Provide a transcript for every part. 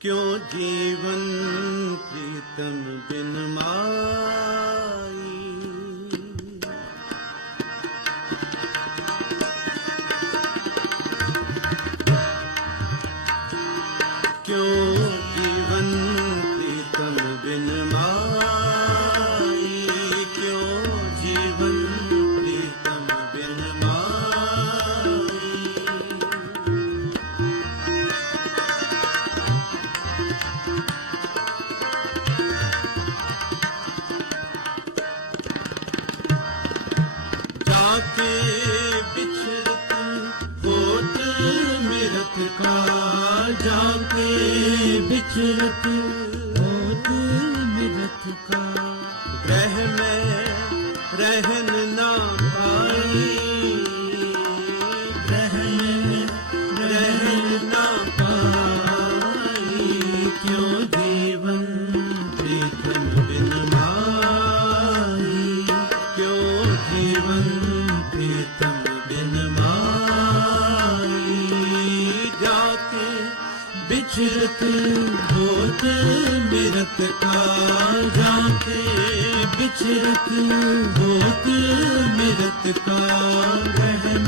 ਕਿਉਂ ਜੀਵਨ ਪ੍ਰੀਤਮ ਬਿਨ ਮਾਂ ਕਾ ਜਾਤੇ ਵਿਚਰਤ फिरत होत मिरत का के बिछरत होत मिरत का रहन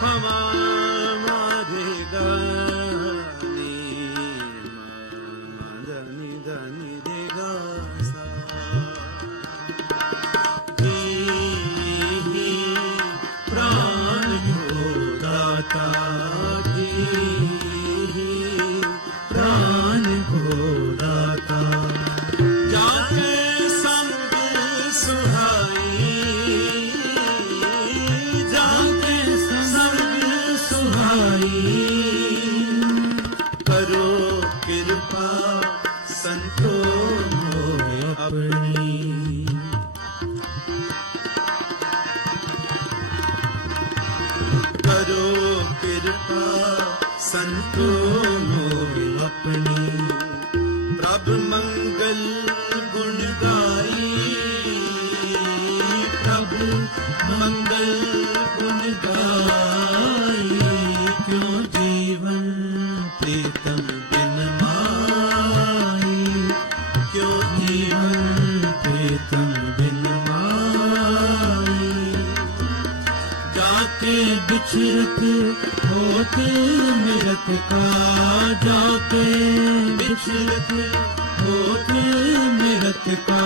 Come on. ਕਰੋ ਕਿਰਪਾ ਸੰਤੋ ਮੋਹਿ ਆਪਣੀ। ਪ੍ਰਭ ਮੰਗਲ ਗੁਣ ਗਾਈ। ਪ੍ਰਭ ਮੰਗਲ ਗੁਣ ਗਾਈ। के बिछड़त होती मिलत का जाके बिछड़त होती मिलत का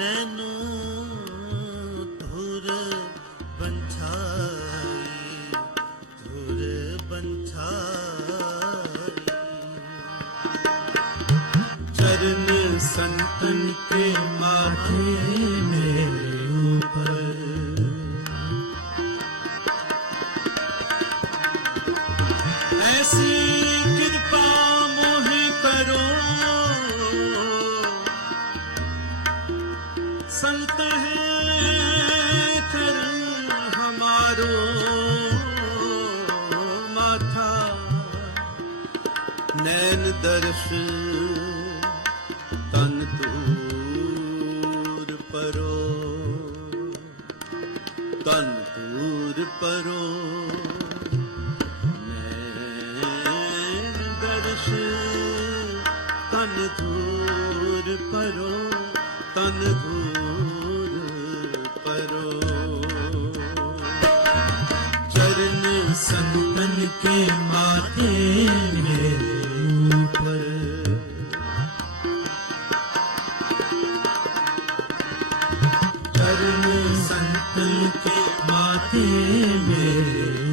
evening. संत है चरण हमारो माथा नैन दर्श तन दूर परो तन दूर परो चरण संतन के माथे मेरे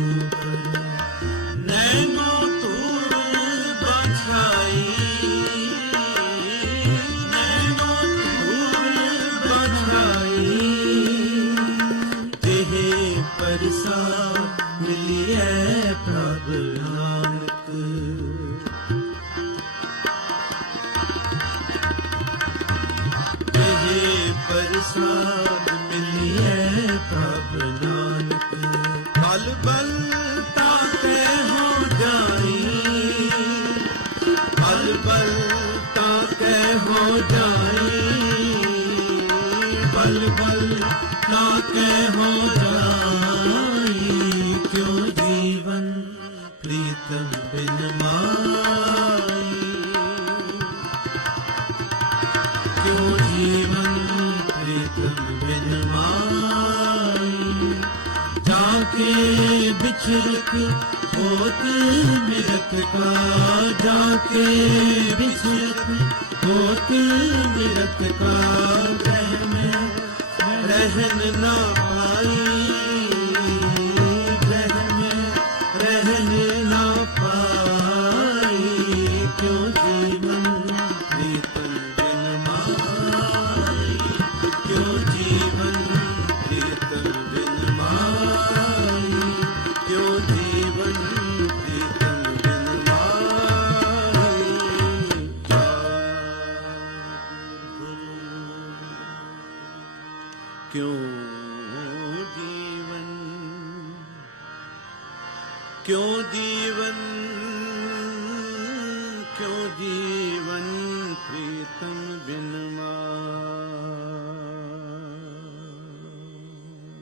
ਨਾ ਕਹਿ ਜਾਈ, ਕਿਉ ਜੀਵਨ ਪ੍ਰੀਤਮ ਬਿਨ ਮਾਈ? ਕਿਉ ਜੀਵਨ ਪ੍ਰੀਤਮ ਬਿਨ ਮਾਈ? ਜਾ ਕੇ ਵਿਚਰਤ ਹੋਤ ਮਿਰਤ ਕਾ ਜਾ ਕੇ ਵਿਚਰਤ ਹੋਤ ਮਿਰਤ ਕਾ। ਸਹਿਨ ਨਾ ਪਾਈ ਕਿਉਂ ਜੀਵਨ ਕਿਉਂ ਜੀਵਨ ਪ੍ਰੀਤਮ?